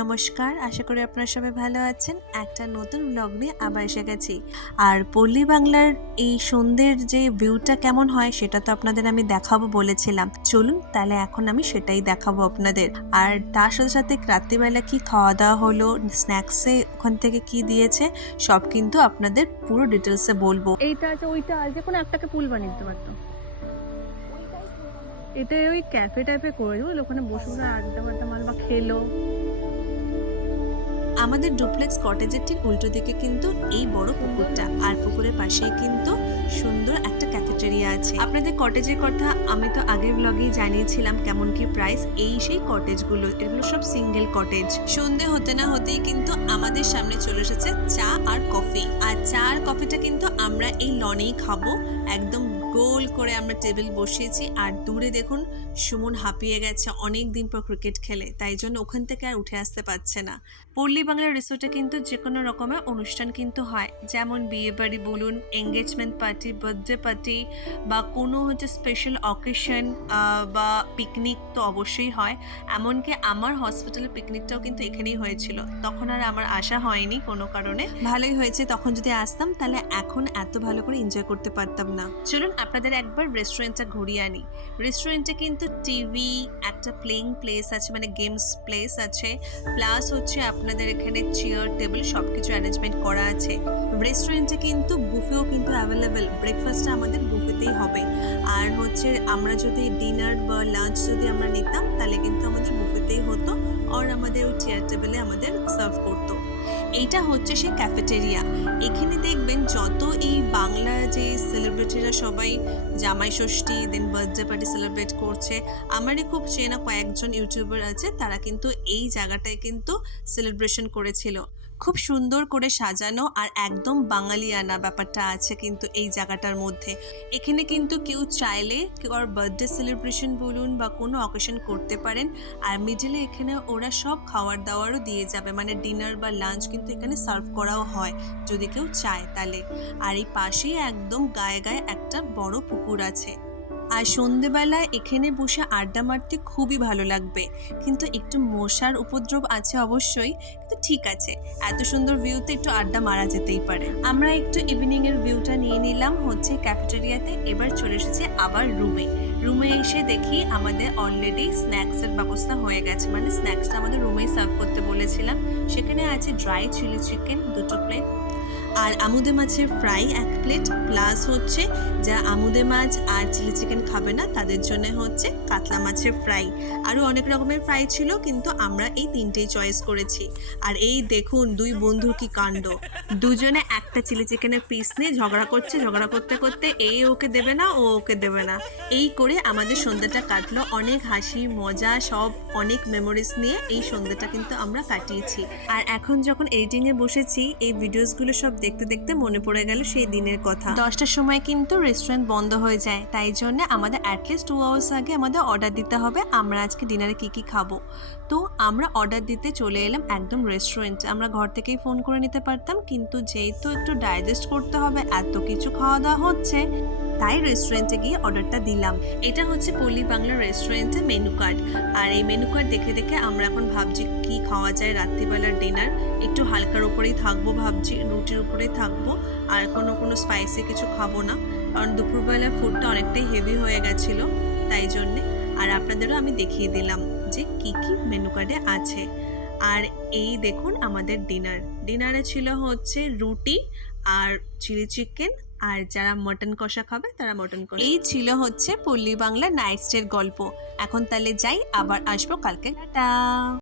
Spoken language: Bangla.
নমস্কার, আশা করি আপনারা সবাই ভালো আছেন। একটা নতুন ব্লগ নিয়ে আবার এসে গেছি। আর পল্লী বাংলার এই সন্ধ্যের যে ভিউটা কেমন হয় সেটা তো আপনাদের আমি দেখাবো বলেছিলাম। চলুন তাহলে এখন আমি সেটাই দেখাবো আপনাদের। আর তার সাথে সাথে রাত্রিবেলা কি খাওয়া দাওয়া হলো, স্ন্যাক্সে ওখান থেকে কি দিয়েছে সব কিন্তু আপনাদের পুরো ডিটেলসে বলবো। এইটা আছে, ওইটা আছে, কোনো একটাকে পুল বানিয়ে দিতে পারতো। এটা ওই ক্যাফে টাইপে করে দিল, ওখানে বসে বসে আড্ডা বাড্ডা মাল বা খেলো। আমাদের ডুপ্লেক্স কটেজের ঠিক উল্টো দিকে কিন্তু এই বড় পুকুরটা, আর পুকুরের পাশেই কিন্তু সুন্দর একটা ক্যাফেটেরিয়া আছে। আপনাদের কটেজের কথা আমি তো আগের ব্লগেই জানিয়েছিলাম কেমন কি প্রাইস। এই সেই কটেজগুলো, এগুলো সব সিঙ্গেল কটেজ। সন্ধে হতে না হতেই কিন্তু আমাদের সামনে চলে এসেছে চা আর কফি। আর চা আর কফিটা কিন্তু আমরা এই লনেই খাবো। একদম গোল করে আমরা টেবিল বসিয়েছি, আর দূরে দেখুন সুমন হাঁপিয়ে গেছে অনেক দিন পর ক্রিকেট খেলে, তাই জন্য ওখান থেকে আর উঠে আসতে পারছে না। পল্লী বাংলা রিসোর্টে কিন্তু যে কোনো রকমের অনুষ্ঠান কিন্তু হয়, যেমন বিয়ে বাড়ি বলুন, এঙ্গেজমেন্ট পার্টি, বার্থডে পার্টি, বা কোনো হচ্ছে স্পেশাল অকেশন, বা পিকনিক তো অবশ্যই হয়। এমনকি আমার হসপিটালের পিকনিকটাও কিন্তু এখানেই হয়েছিল। তখন আর আমার আসা হয়নি কোনো কারণে। ভালোই হয়েছে, তখন যদি আসতাম তাহলে এখন এত ভালো করে এনজয় করতে পারতাম না। চলুন আপনাদের একবার রেস্টুরেন্টটা ঘুরিয়ে আনি। রেস্টুরেন্টে কিন্তু টিভি, একটা প্লেইং প্লেস আছে, মানে গেমস প্লেস আছে, প্লাস হচ্ছে আপনাদের এখানে চেয়ার টেবিল সব কিছু অ্যারেঞ্জমেন্ট করা আছে। রেস্টুরেন্টে কিন্তু বুফেও কিন্তু অ্যাভেলেবেল। ব্রেকফাস্টটা আমাদের বুফেতেই হবে। আর হচ্ছে আমরা যদি ডিনার বা লাঞ্চ যদি আমরা নিতাম তাহলে কিন্তু আমাদের বুফেতেই হতো, আর আমাদের ওই চেয়ার টেবিলে আমাদের সার্ভ করতো। এইটা হচ্ছে সেই ক্যাফেটেরিয়া। এখানে দেখবেন যত এই বাংলার যে সেলিব্রিটিরা সবাই জামাই ষষ্ঠী দেন বার্থডে পার্টি সেলিব্রেট করছে, আমারই খুব চেনা কয়েকজন ইউটিউবার আছে, তারা কিন্তু এই জায়গাটায় কিন্তু সেলিব্রেশন করেছিল। খুব সুন্দর করে সাজানো আর একদম বাঙালিয়ানা ব্যাপারটা আছে কিন্তু এই জায়গাটার মধ্যে। এখানে কিন্তু কেউ চাইলে কেউ আর বার্থডে সেলিব্রেশন বলুন বা কোনো অকেশন করতে পারেন। আর মিডলে এখানে ওরা সব খাওয়ার দাওয়ারও দিয়ে যাবে, মানে ডিনার বা লাঞ্চ কিন্তু এখানে সার্ভ করাও হয় যদি কেউ চায় তাহলে। আর এই পাশেই একদম গায়ে গায়ে একটা বড় পুকুর আছে। আর সন্ধেবেলায় এখানে বসে আড্ডা মারতে খুবই ভালো লাগবে, কিন্তু একটু মশার উপদ্রব আছে অবশ্যই, কিন্তু ঠিক আছে, এত সুন্দর ভিউতে একটু আড্ডা মারা যেতেই পারে। আমরা একটু ইভিনিংয়ের ভিউটা নিয়ে নিলাম হচ্ছে ক্যাফেটেরিয়াতে। এবার চলে এসেছে আবার রুমে এসে দেখি আমাদের অলরেডি স্ন্যাক্সের ব্যবস্থা হয়ে গেছে, মানে স্ন্যাক্সটা আমাদের রুমেই সার্ভ করতে বলেছিলাম। সেখানে আছে ড্রাই চিলি চিকেন 2 প্লেট, আর আমুদে মাছের ফ্রাই 1 প্লেট, প্লাস হচ্ছে যারা আমুদে মাছ আর চিলি চিকেন খাবে না তাদের জন্য হচ্ছে কাতলা মাছের ফ্রাই। আরও অনেক রকমের ফ্রাই ছিল, কিন্তু আমরা এই 3টেই চয়েস করেছি। আর এই দেখুন দুই বন্ধুর কি কাণ্ড, দুজনে একটা চিলি চিকেনের পিস নিয়ে ঝগড়া করছে, ঝগড়া করতে করতে এই ওকে দেবে না, ও ওকে দেবে না, এই করে আমাদের সন্ধ্যাটা কাটলো। অনেক হাসি মজা, সব অনেক মেমোরিজ নিয়ে এই সন্ধ্যাটা কিন্তু আমরা কাটিয়েছি। আর এখন যখন এডিটিংয়ে বসেছি, এই ভিডিওসগুলো সব দেখতে দেখতে মনে পড়ে গেল সেই দিনের কথা। 10টার সময় কিন্তু রেস্টুরেন্ট বন্ধ হয়ে যায়, তাই জন্য আমাদের অ্যাটলিস্ট 2 আওয়ার্স আগে আমাদের অর্ডার দিতে হবে আমরা আজকে ডিনারে কি কি খাবো। তো আমরা অর্ডার দিতে চলে এলাম একদম রেস্টুরেন্ট। আমরা ঘর থেকেই ফোন করে নিতে পারতাম, কিন্তু যেহেতু একটু ডাইজেস্ট করতে হবে, এত কিছু খাওয়া দাওয়া হচ্ছে, তাই রেস্টুরেন্টে গিয়ে অর্ডারটা দিলাম। এটা হচ্ছে পল্লী বাংলা রেস্টুরেন্টের মেনু কার্ড। আর এই মেনু কার্ড দেখে দেখে আমরা এখন ভাবছি কি খাওয়া যায় রাত্রিবেলার ডিনার। একটু হালকার উপরেই থাকবো ভাবছি, রুটির উপরেই থাকবো, আর কোনো স্পাইসি কিছু খাবো না, কারণ দুপুরবেলার ফুডটা অনেকটাই হেভি হয়ে গেছিলো, তাই জন্যে। আর আপনাদেরও আমি দেখিয়ে দিলাম যে কি কি মেনু কার্ডে আছে। আর এই দেখুন আমাদের ডিনারে ছিল হচ্ছে রুটি আর চিলি চিকেন, আর যারা মটন কষা খাবে তারা মটন কষা। এই ছিল হচ্ছে পল্লী বাংলা নাইট স্টের গল্প। এখন তাহলে যাই, আবার আসবো কালকে। টাটা।